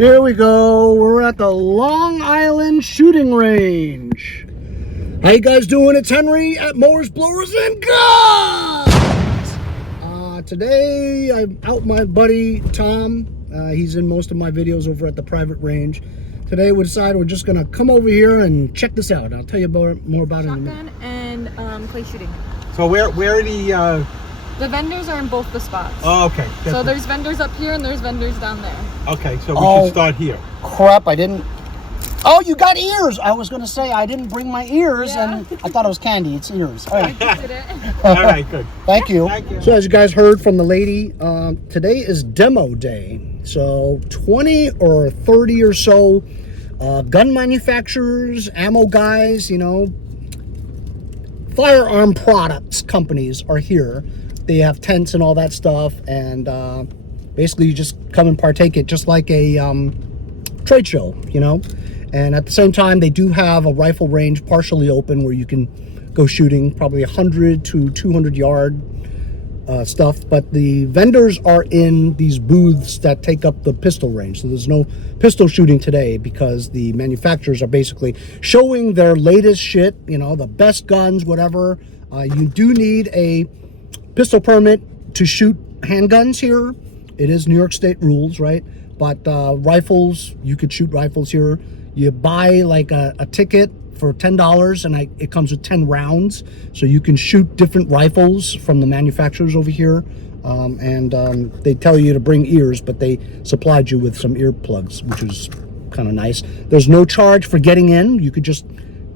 Here we go. We're at the Long Island shooting range. How you guys doing? It's Henry at Mowers, Blowers, and Guns! Today, I'm out with my buddy, Tom. He's in most of my videos over at the private range. Today, we decided we're just going to come over here and check this out. I'll tell you more about it in a minute. Shotgun and clay shooting. So where are the... The vendors are in both the spots. Oh, okay. So there's vendors up here and there's vendors down there. Okay, so we should start here. Crap, I didn't... Oh, you got ears! I was going to say I didn't bring my ears, and I thought it was candy. It's ears. All right. I did it. All right, good. Thank you. Thank you. So as you guys heard from the lady, today is demo day. So 20 or 30 or so gun manufacturers, ammo guys, you know, firearm products companies are here. They have tents and all that stuff, and basically you just come and partake it just like a trade show, you know. And at the same time, they do have a rifle range partially open where you can go shooting, probably 100 to 200 yard stuff. But the vendors are in these booths that take up the pistol range. So there's no pistol shooting today because the manufacturers are basically showing their latest shit, you know, the best guns, whatever. You do need a pistol permit to shoot handguns here. It is New York State rules, right? But rifles, you could shoot rifles here. You buy like a ticket for $10 and it comes with 10 rounds. So you can shoot different rifles from the manufacturers over here. They tell you to bring ears, but they supplied you with some earplugs, which is kind of nice. There's no charge for getting in. You could just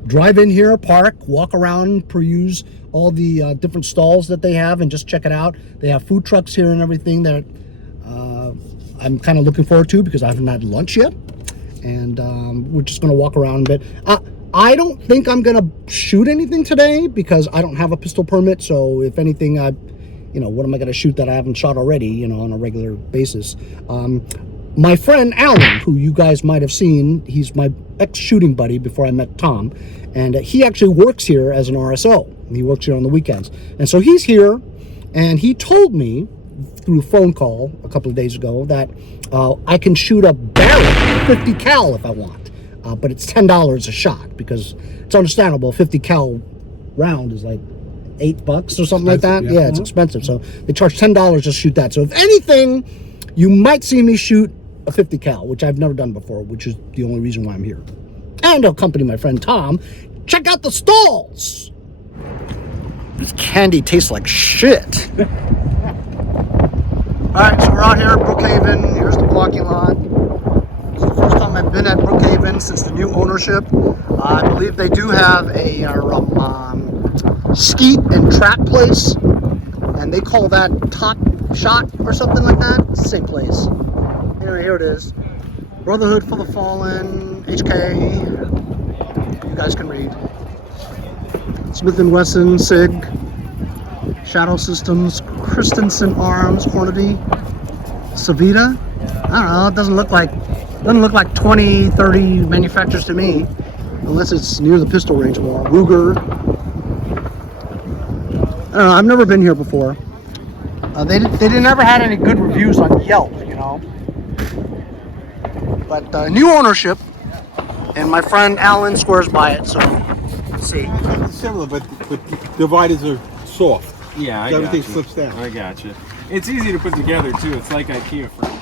drive in here, park, walk around, peruse all the different stalls that they have and just check it out. They have food trucks here and everything that I'm kind of looking forward to because I haven't had lunch yet. And we're just going to walk around a bit. I don't think I'm going to shoot anything today because I don't have a pistol permit. So if anything, you know, what am I going to shoot that I haven't shot already, you know, on a regular basis? My friend Allan, who you guys might have seen, he's my ex-shooting buddy before I met Tom. And he actually works here as an RSO. He works here on the weekends. And so he's here, and he told me through a phone call a couple of days ago that I can shoot a barrel 50 cal if I want, but it's $10 a shot because it's understandable. A 50 cal round is like $8 or something like that. Yeah, it's expensive. So they charge $10 to shoot that. So if anything, you might see me shoot a 50 cal, which I've never done before, which is the only reason why I'm here. And I'll accompany my friend Tom. Check out the stalls. This candy tastes like shit. All right, so we're out here at Brookhaven. Here's the parking lot. It's the first time I've been at Brookhaven since the new ownership. I believe they do have a skeet and trap place, and they call that Top Shot or something like that. It's the same place. Here it is. Brotherhood for the Fallen, HK. You guys can read. Smith & Wesson, SIG. Shadow Systems, Christensen Arms, Hornady, Savita. I don't know, it doesn't look like 20, 30 manufacturers to me, unless it's near the pistol range more. Ruger. I don't know, I've never been here before. They never had any good reviews on Yelp, you know. But new ownership, and my friend Allan swears by it, so let's see. It's similar, but dividers are soft. Yeah, so everything slips down. I got you. It's easy to put together too. It's like IKEA frames.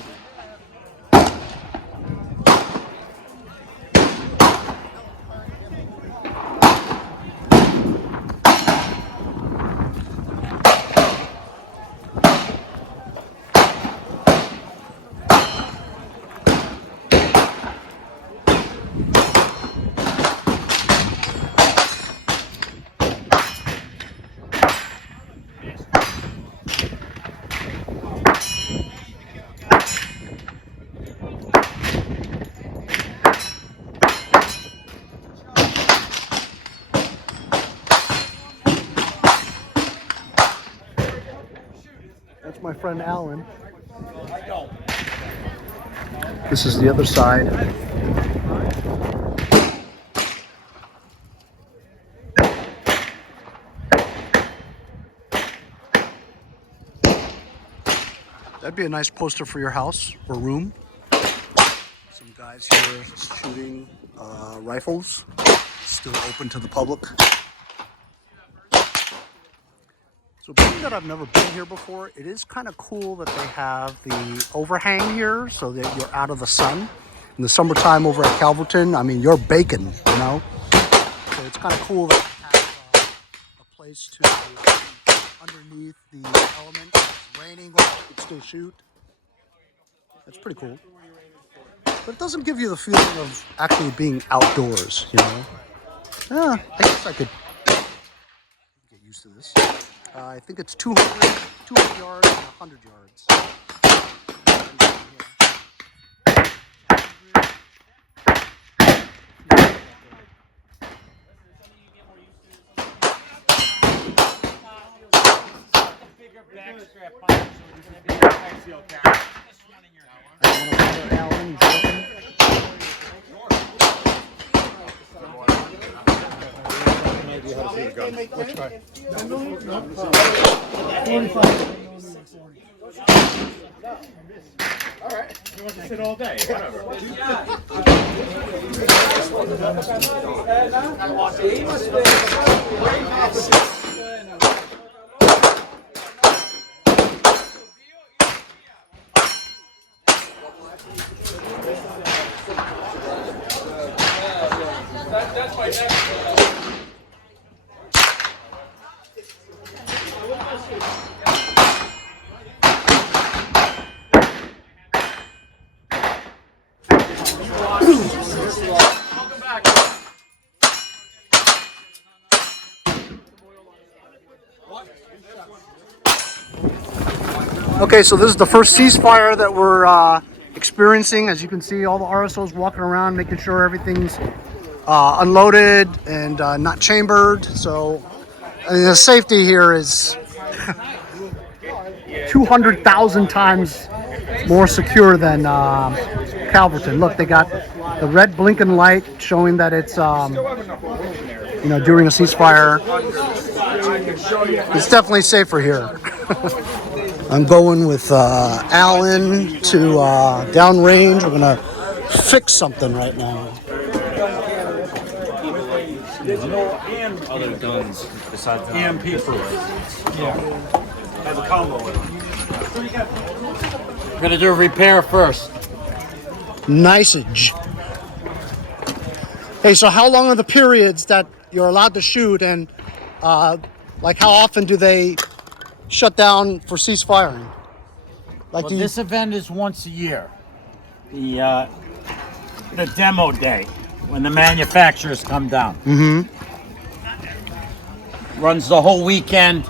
My friend Allan. This is the other side. That'd be a nice poster for your house or room. Guys here shooting rifles, still open to the public. So being that I've never been here before, it is kind of cool that they have the overhang here so that you're out of the sun. In the summertime over at Calverton, I mean, you're baking, you know? So it's kind of cool that they have a place to underneath the element. If it's raining, you can still shoot. That's pretty cool. But it doesn't give you the feeling of actually being outdoors, you know? Yeah, I guess I could get used to this. I think it's 200 yards and 100 yards. Allan, which guy? All right. You want to sit all day? Whatever. That's my next. Okay, so this is the first ceasefire that we're experiencing. As you can see, all the RSOs walking around, making sure everything's unloaded and not chambered. So I mean, the safety here is 200,000 times more secure than Calverton. Look, they got the red blinking light showing that it's you know, during a ceasefire. It's definitely safer here. I'm going with Allan to downrange. We're gonna fix something right now. There's no other guns besides the EMP for it. Yeah. Has a combo with it. We're gonna do a repair first. Niceage. Hey, so how long are the periods that you're allowed to shoot, and like how often do they shut down for ceasefiring? Like, Well, this event is once a year. The demo day, when the manufacturers come down. Mm-hmm. Runs the whole weekend.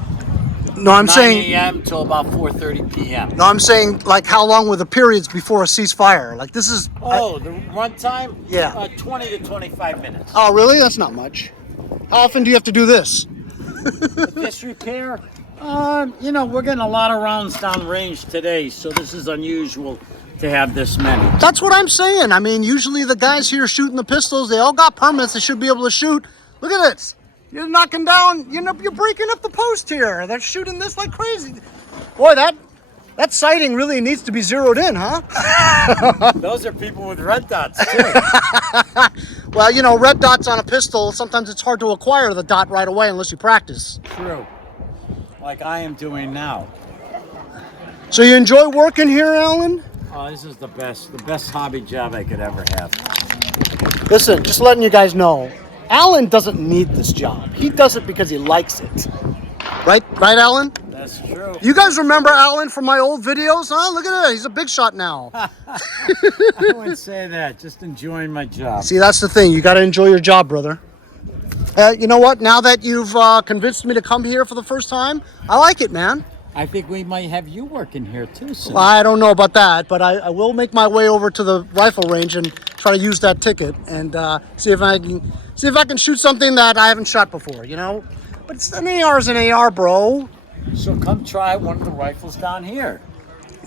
No, I'm 9 saying. a.m. till about 4:30 p.m. No, I'm saying like how long were the periods before a ceasefire? Like this is. Oh, the run time? Yeah. 20 to 25 minutes. Oh, really? That's not much. How often do you have to do this? This repair, you know, we're getting a lot of rounds down range today, so this is unusual to have this many. That's what I'm saying. I mean, usually the guys here shooting the pistols, they all got permits. They should be able to shoot. Look at this. You're knocking down, you're breaking up the post here. They're shooting this like crazy. Boy, that sighting really needs to be zeroed in, huh? Those are people with red dots, too. Well, you know, red dots on a pistol, sometimes it's hard to acquire the dot right away unless you practice. True. Like I am doing now. So you enjoy working here, Allan? Oh, this is the best hobby job I could ever have. Listen, just letting you guys know, Allan doesn't need this job. He does it because he likes it. Right, Allan? That's true. You guys remember Allan from my old videos, huh? Look at that, he's a big shot now. I wouldn't say that, just enjoying my job. See, that's the thing. You got to enjoy your job, brother. You know what? Now that you've convinced me to come here for the first time, I like it, man. I think we might have you working here too soon. Well, I don't know about that, but I will make my way over to the rifle range and try to use that ticket and see if I can shoot something that I haven't shot before. You know, but it's an AR is an AR, bro. So come try one of the rifles down here.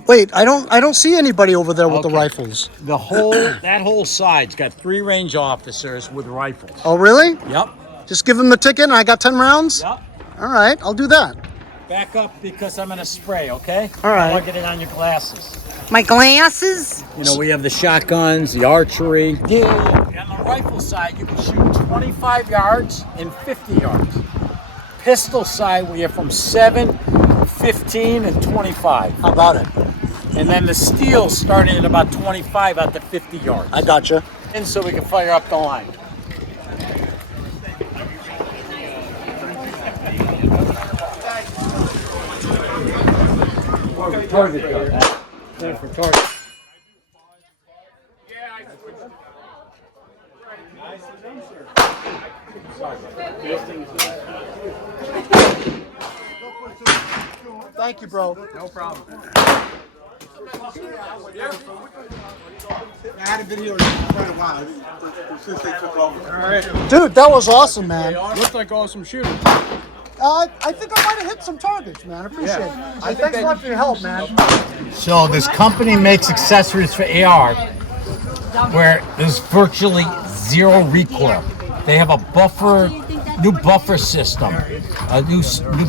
Wait, I don't see anybody over there with the Okay. rifles. That whole side's got 3 range officers with rifles. Oh, really? Yep. Just give them the ticket and I got 10 rounds? Yep. All right, I'll do that. Back up because I'm gonna spray, okay? All right. I'll get it on your glasses. My glasses? You know, we have the shotguns, the archery. Yeah. On the rifle side, you can shoot 25 yards and 50 yards. Pistol side, we have from 7, 15, and 25. How about it? And then the steel starting at about 25 out to 50 yards. I gotcha. And so we can fire up the line. Target gun. For target. Thank you, bro. No problem. I hadn't been here in quite a while since they took over. All right. Dude, that was awesome, man. Looks like awesome shooting. I think I might have hit some targets, man. I appreciate it. Thanks a lot for your help, man. So this company makes accessories for AR where there's virtually zero recoil. They have a new buffer system, a new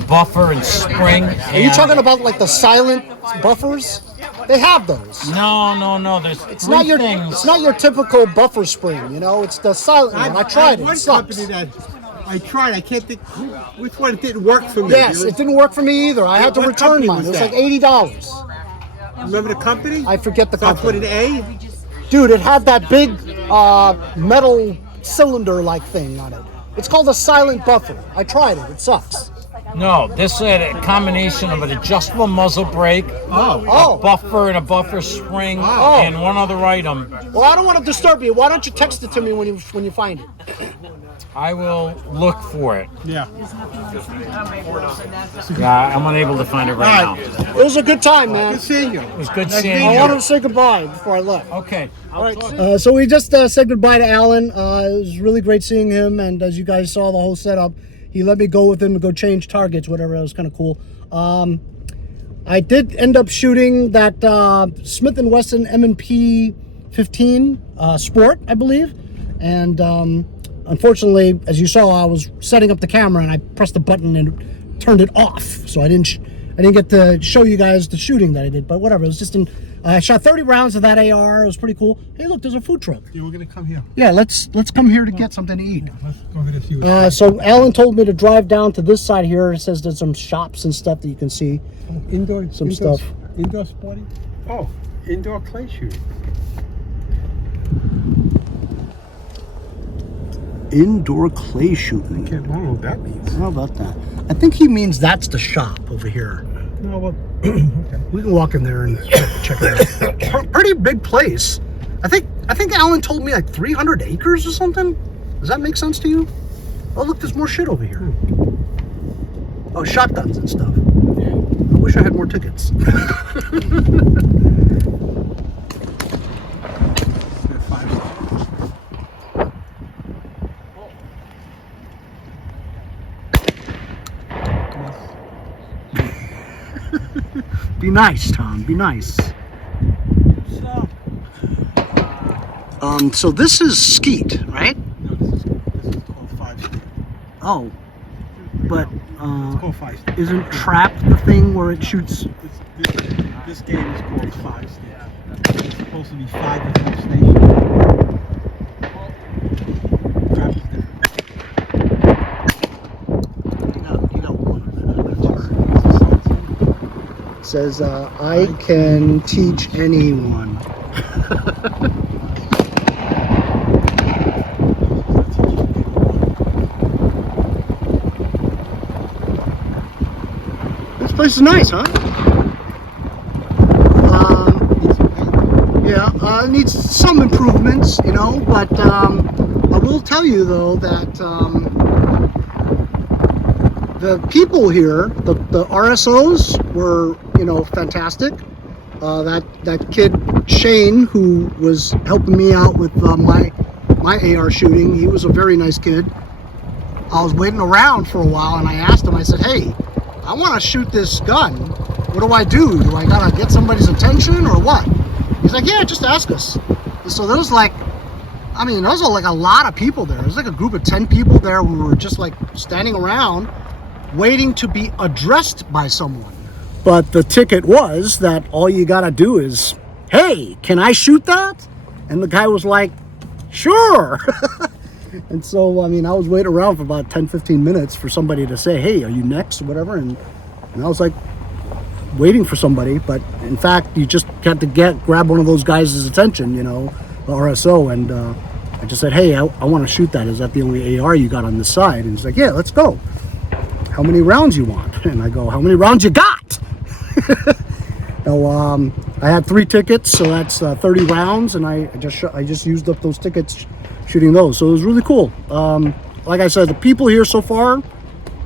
buffer and spring. Are you talking about like the silent buffers? They have those. No. There's It's not your things. It's not your typical buffer spring, you know. It's the silent one. I tried it. One It sucks. company that I tried. I can't think which one didn't work for me. Yes, it didn't work for me either. I had to What return company mine. was It was that? like $80. Remember the company? I forget the Starts with company. an A. Dude, it had that big metal cylinder-like thing on it. It's called a silent buffer. I tried it. It sucks. No, this had a combination of an adjustable muzzle brake, Oh. a buffer and a buffer spring, and one other item. Well, I don't want to disturb you. Why don't you text it to me when you find it? I will look for it. Yeah. Yeah, I'm unable to find it right now. It was a good time, man. Good seeing you. It was good Nice seeing meeting I you. wanted to say goodbye before I left. Okay. So we just said goodbye to Allan. It was really great seeing him, and as you guys saw the whole setup, he let me go with him to go change targets, whatever. It was kind of cool. I did end up shooting that Smith & Wesson M&P 15 Sport, I believe, and unfortunately, as you saw, I was setting up the camera and I pressed the button and it turned it off, so I didn't get to show you guys the shooting that I did. But whatever, it was just I shot 30 rounds of that AR. It was pretty cool. Hey, look, there's a food truck. Yeah, we're gonna come here. Yeah, let's come here to get something to eat. Let's go ahead and see what. So Allan told me to drive down to this side here. It says there's some shops and stuff that you can see. Indoor stuff. Indoor sporting. Oh, indoor clay shooting. Indoor clay shooting. Can't know what that means. How about that? I think he means that's the shop over here. No, well, okay. We can walk in there and check it out. Pretty big place. I think Allan told me like 300 acres or something. Does that make sense to you? Oh, look, there's more shit over here. Oh, shotguns and stuff. I wish I had more tickets. Be nice, Tom. Be nice. So this is skeet, right? No, this is called 5 stick. Oh, but It's called 5 stick. isn't trap the thing where it shoots? This game is called 5 stick. It's supposed to be 5 in each station. Trap is different. You got one. It says, I can teach anyone. This place is nice, huh? Yeah, it needs some improvements, you know, but I will tell you though that the people here, the RSOs were, you know, fantastic. That kid Shane, who was helping me out with my AR shooting, he was a very nice kid. I was waiting around for a while and I asked him, I said, hey, I want to shoot this gun. What do I do? Do I gotta get somebody's attention or what? He's like, yeah, just ask us. And so there was like, I mean, there was like a lot of people there. There was like a group of 10 people there who were just like standing around waiting to be addressed by someone. But the ticket was that all you gotta do is hey, can I shoot that? And the guy was like, sure. And so, I mean, I was waiting around for about 10, 15 minutes for somebody to say, hey, are you next or whatever? And I was like, waiting for somebody. But in fact, you just had to grab one of those guys' attention, you know, the RSO. And I just said, hey, I want to shoot that. Is that the only AR you got on this side? And he's like, yeah, let's go. How many rounds you want? And I go, how many rounds you got? So I had 3 tickets, so that's 30 rounds, and I just used up those tickets shooting those. So it was really cool. Like I said, the people here so far,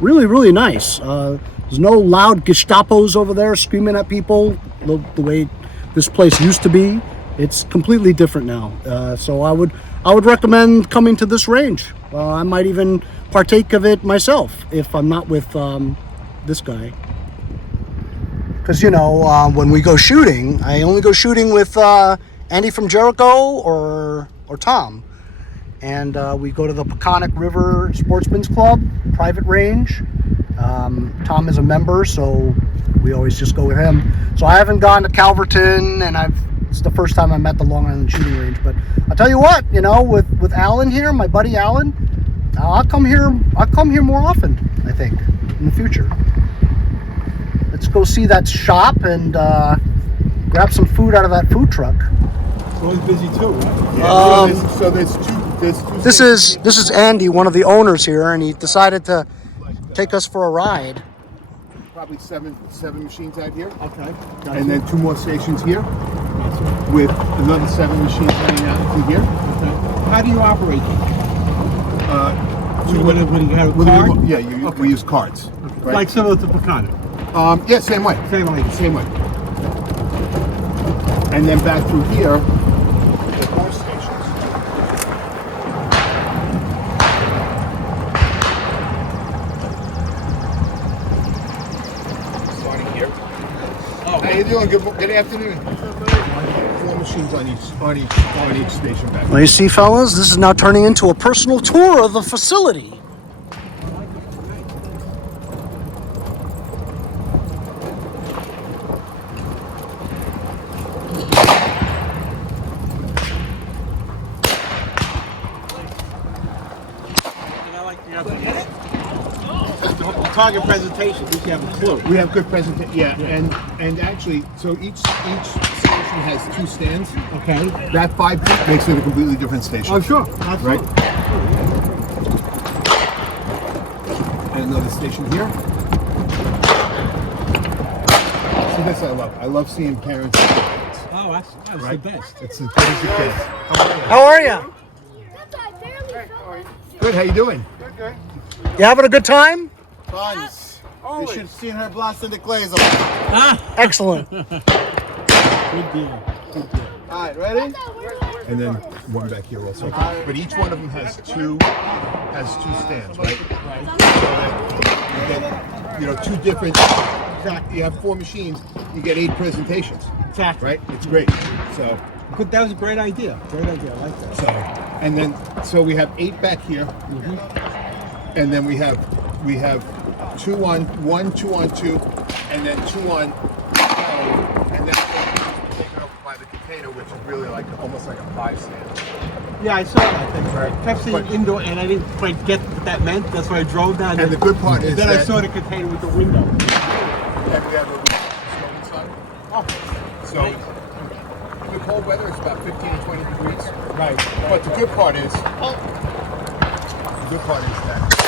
really, really nice. There's no loud Gestapos over there screaming at people the way this place used to be. It's completely different now. So I would recommend coming to this range. I might even partake of it myself if I'm not with this guy. Because, you know, when we go shooting, I only go shooting with Andy from Jericho or Tom. And we go to the Peconic River Sportsman's Club, private range. Tom is a member, so we always just go with him. So I haven't gone to Calverton, and it's the first time I'm at the Long Island shooting range. But I'll tell you what, you know, with Allan here, my buddy Allan, I'll come here more often, I think, in the future. Let's go see that shop and grab some food out of that food truck. It's always busy too, right? So there's two. This is Andy, one of the owners here, and he decided to take us for a ride. Probably seven machines out here. Okay. And then 2 more stations here with another 7 machines hanging out to here. Okay. How do you operate them? When you have a card? Yeah, we use cards. Right? Like similar to Peconic. Yeah, same way. Same way. And then back through here, the more stations. Starting here. Oh, how you doing? Good afternoon. 4 machines on each station back. Well, you see, fellas, this is now turning into a personal tour of the facility. Target presentation, you have a clue. We have good presentation, yeah. And actually, so each station has 2 stands. Okay. That 5 feet makes it a completely different station. Oh, sure. Right? And another station here. See, this I love. I love seeing parents and kids. Oh, that's Right? the best. It's as good as it gets. How are you? Good, how you doing? You having a good time? Tons. You should have seen her blasting the glaze. Excellent. Good deal. All right, ready? And then one back here also. But each one of them has two stands, right? So that you get, 2 different. You have 4 machines. You get 8 presentations. Exactly. Right? It's great. So. Good. That was a great idea. Great idea. I like that. So, and then we have 8 back here, and then we have 2 on 1, 2 on 2, and then 2 on, and then taken over by the container, which is really like almost like a 5 stand. Yeah, I saw that thing. Right. I kept seeing indoor, and I didn't quite get what that meant. That's why I drove down. And the good part is then that I saw the container with the window. And we have a snow inside. Oh, So the cold weather is about 15 to 20 degrees. right. But the good part is that it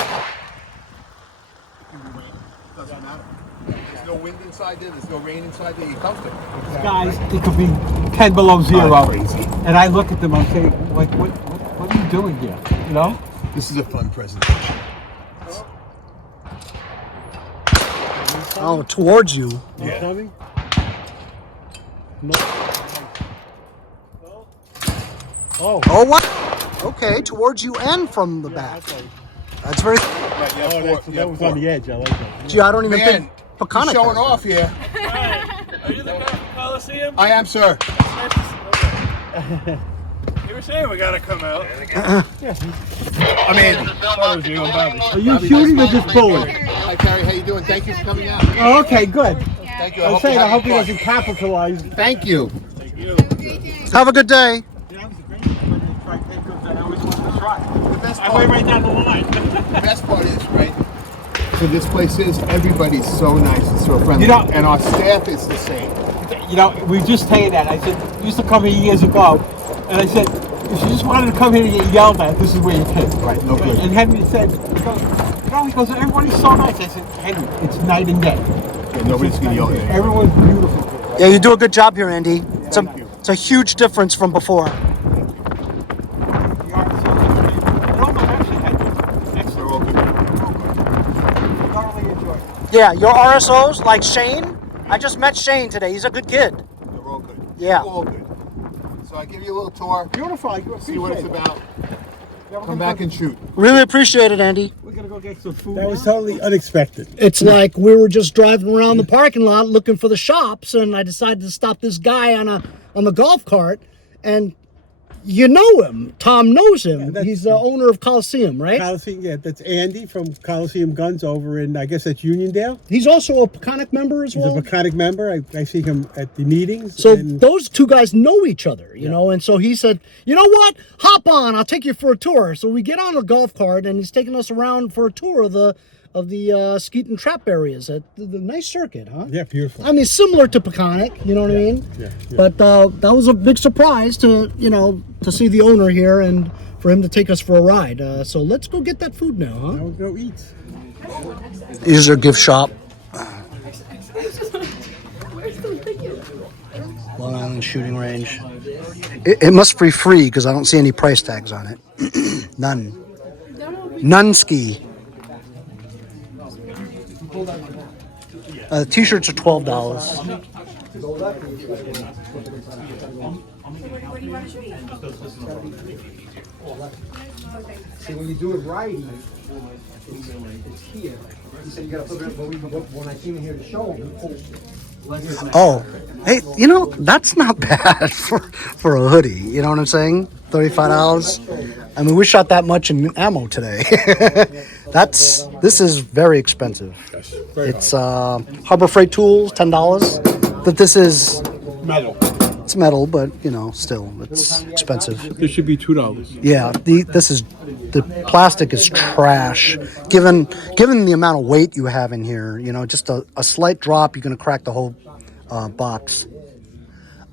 can be rain. Doesn't matter. There's no wind inside there. There's no rain inside there. You're comfortable. Guys, it could be 10 below 0. Oh, crazy. And I look at them, I'm saying, like, what are you doing here? You know? This is a fun presentation. Oh, towards you. Yeah. Coming? Oh, wow. Okay, towards you and from the back. That's very. That was on the edge. I like that. Gee, I don't even Man, think Peconic he's showing has off here. Are you the guy from Coliseum? I am, sir. You were saying we gotta come out. I mean, Are you shooting or just pulling? hi, Carrie. How you doing? Thank you for coming out. Oh, okay, good. Thank you. I was you saying, I had hope he fun. doesn't capitalize. Thank you. Have a good day. Yeah, it was a great one. They tried takeovers that I always wanted to try. The best I part, went right down the line. the best part is, right? So this place is, everybody's so nice and so friendly. You know- and our staff is the same. You know, we were just saying that. I said, we used to come here years ago, and I said, if you just wanted to come here to get yelled at, this is where you came. Right, no good. And Henry said, he goes, everybody's so nice. I said, Henry, it's night and day. Yeah, nobody's gonna yell at you. Everyone's beautiful. Yeah, you do a good job here, Andy. Thank you. It's a huge difference from before. They're all good. Thoroughly enjoyed it. Yeah, your RSOs, like Shane. I just met Shane today. He's a good kid. They're all good. Yeah. They're all good. So I give you a little tour, Beautiful. I appreciate see what it's it. about. Yeah, we're Come gonna back and shoot. Really appreciate it, Andy. We're going to go get some food. That was now. totally unexpected. It's like we were just driving around the parking lot looking for the shops, and I decided to stop this guy on the golf cart, and you know him. Tom knows him. that's- He's the owner of Coliseum, right? Coliseum, yeah, that's Andy from Coliseum Guns over in, I guess that's Uniondale. He's also a Peconic member as He's well. a Peconic member. I see him at the meetings. So and those two guys know each other, you know, and so he said, you know what, hop on, I'll take you for a tour. So we get on a golf cart, and he's taking us around for a tour of the skeet and trap areas at the nice circuit, huh? yeah, beautiful. I mean, similar to Peconic, you know what I mean? yeah. But that was a big surprise to see the owner here and for him to take us for a ride. So let's go get that food now, huh? Now we'll go eat. Here's our gift shop. Long Island shooting range. It must be free because I don't see any price tags on it. None. None ski. T-shirts are $12. See, when you do it right, it's here. He said you gotta put it, when I came in here to show him, Oh, hey, that's not bad for a hoodie. You know what I'm saying? $35. I mean, we shot that much in ammo today. This is very expensive. It's Harbor Freight Tools, $10. But this is Metal. it's metal, but still it's expensive. This should be $2. Yeah, the plastic is trash. Given the amount of weight you have in here, just a slight drop, you're gonna crack the whole box.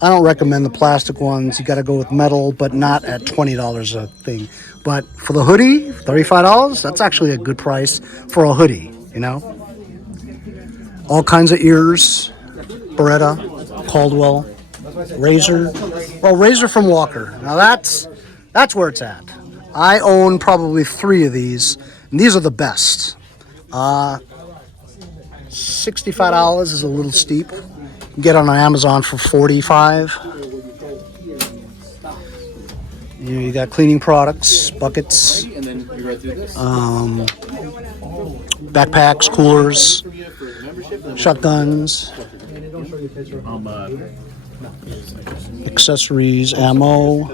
I don't recommend the plastic ones. You got to go with metal, but not at $20 a thing. But for the hoodie, $35. That's actually a good price for a hoodie. All kinds of ears, Beretta, Caldwell, Razor. Well, Razor from Walker. Now that's where it's at. I own probably 3 of these, and these are the best. $65 is a little steep. You can get on Amazon for $45. You got cleaning products, buckets, backpacks, coolers, shotguns, accessories, ammo,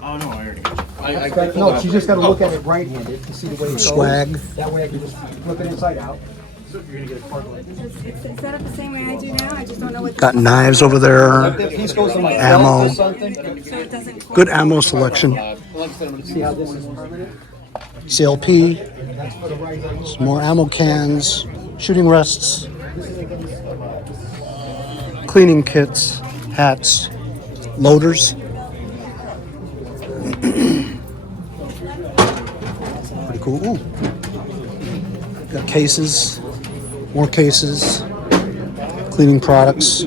no, you just gotta look at it right-handed to see the way it goes. swag. That way I can just flip it inside out. It's set up the same way I do now. I just don't know what. Got knives over there, Piece goes in my ammo, So it doesn't. good ammo selection. See how this is permanent? CLP, some more ammo cans, shooting rests, cleaning kits, hats, loaders. Pretty cool. Ooh. Got cases, more cases, cleaning products.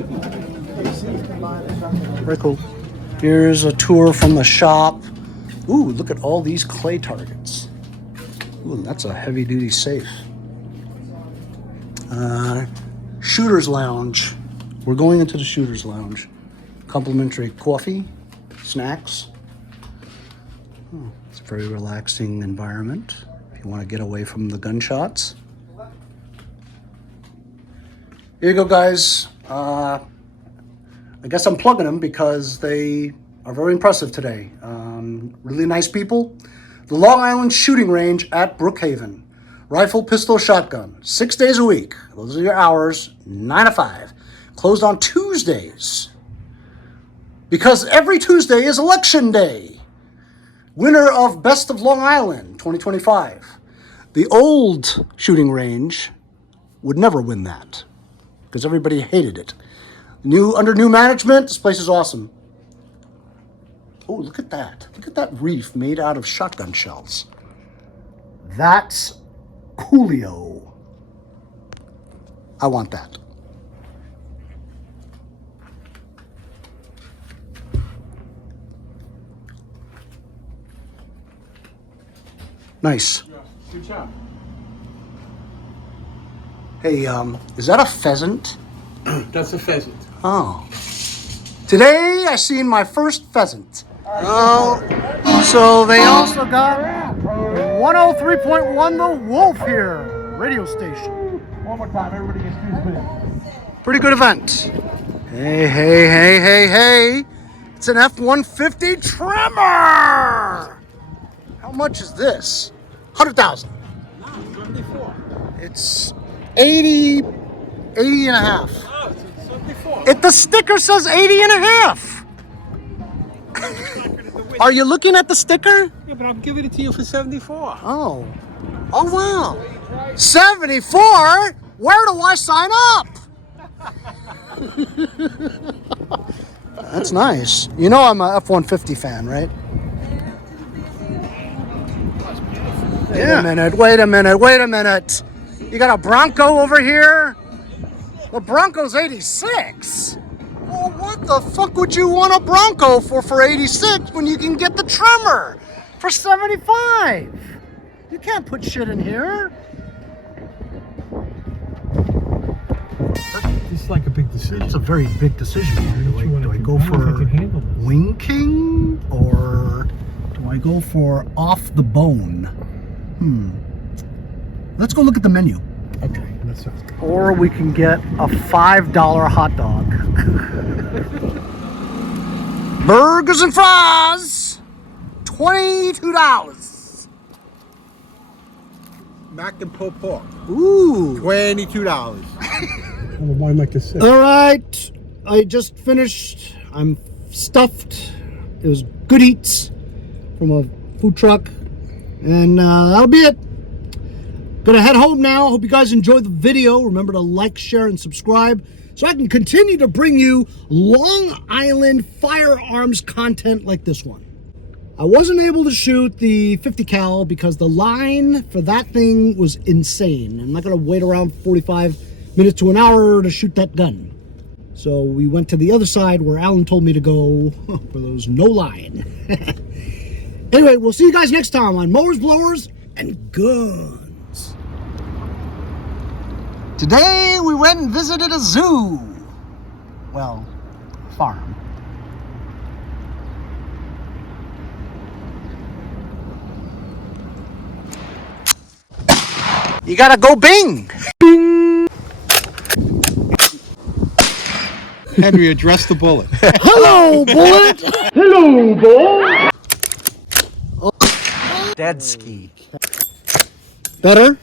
Very cool. Here's a tour from the shop. Ooh, look at all these clay targets. Ooh, that's a heavy-duty safe. Shooter's Lounge. We're going into the Shooter's Lounge. Complimentary coffee, snacks. Oh, it's a very relaxing environment if you want to get away from the gunshots. Here you go, guys. I guess I'm plugging them because they are very impressive today. Really nice people. The Long Island Shooting Range at Brookhaven. Rifle, pistol, shotgun. 6 days a week. Those are your hours. 9 to 5. Closed on Tuesdays. Because every Tuesday is Election Day. Winner of Best of Long Island 2025. The old shooting range would never win that because everybody hated it. Under new management, this place is awesome. Oh, look at that. Look at that reef made out of shotgun shells. That's coolio. I want that. Nice. Good job. Hey, is that a pheasant? That's a pheasant. Oh. Today I seen my first pheasant. Oh, so they also got 103.1 The Wolf here, radio station. One more time, everybody gets through. Pretty good event. Hey, hey, hey, hey, hey. It's an F-150 Tremor. How much is this? 100,000. It's 80 and a half. The sticker says 80 and a half. Are you looking at the sticker? Yeah, but I'm giving it to you for 74. Oh. Oh, wow. 74? Where do I sign up? That's nice. You know I'm a F-150 fan, right? Wait a minute. You got a Bronco over here? The Bronco's 86. Well, what the fuck would you want a Bronco for 86 when you can get the Tremor for 75? You can't put shit in here. It's like a big decision. It's a very big decision here. Do I go for Wing King or do I go for Off the Bone? Let's go look at the menu. Okay, that sounds good. Or we can get a $5 hot dog. Burgers and fries, $22. Mac and pulled pork, Ooh. $22. Well, why like to sit? All right, I just finished. I'm stuffed. It was good eats from a food truck, and that'll be it. Gonna head home now. Hope you guys enjoyed the video. Remember to like, share, and subscribe so I can continue to bring you Long Island firearms content like this one. I wasn't able to shoot the 50 cal because the line for that thing was insane. I'm not gonna wait around 45 minutes to an hour to shoot that gun. So we went to the other side where Allan told me to go, where there was no line. Anyway, we'll see you guys next time on Mowers, Blowers, and Guns. Today we went and visited a zoo. Well, farm. You gotta go bing! Bing! Henry, address the bullet. Hello, bullet! Hello, bullet! Dead ski. Better?